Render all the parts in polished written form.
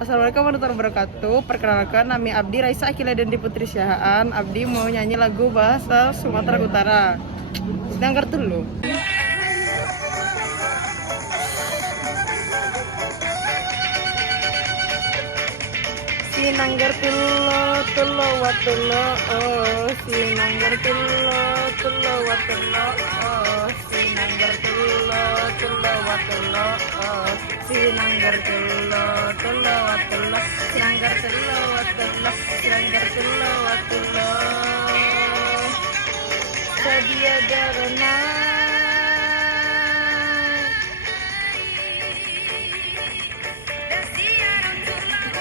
Assalamualaikum warahmatullahi wabarakatuh. Perkenalkan, nami Abdi Raisa Akila Dendi Putri Syahaan. Abdi mau nyanyi lagu bahasa Sumatera Utara. Dengar dulu. Sinanggar tulo watulo oh sinanggar tulo watulo oh sinanggar tulo watulo oh sinanggar tulo watulo sinanggar tulo watulo sinanggar tulo watulo sadia darana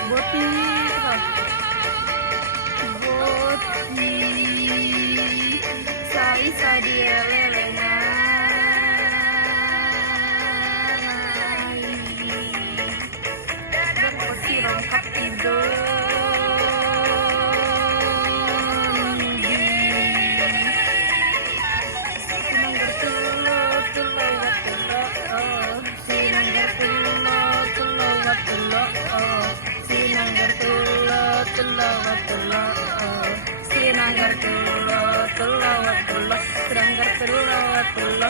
boti Saisa dia lelena dan osi rongkap tidur sinang bertulo watulo oh sinang bertulo watulo oh sinang bertulo watulo oh sinang bertulo watulo sinang bertulo watulo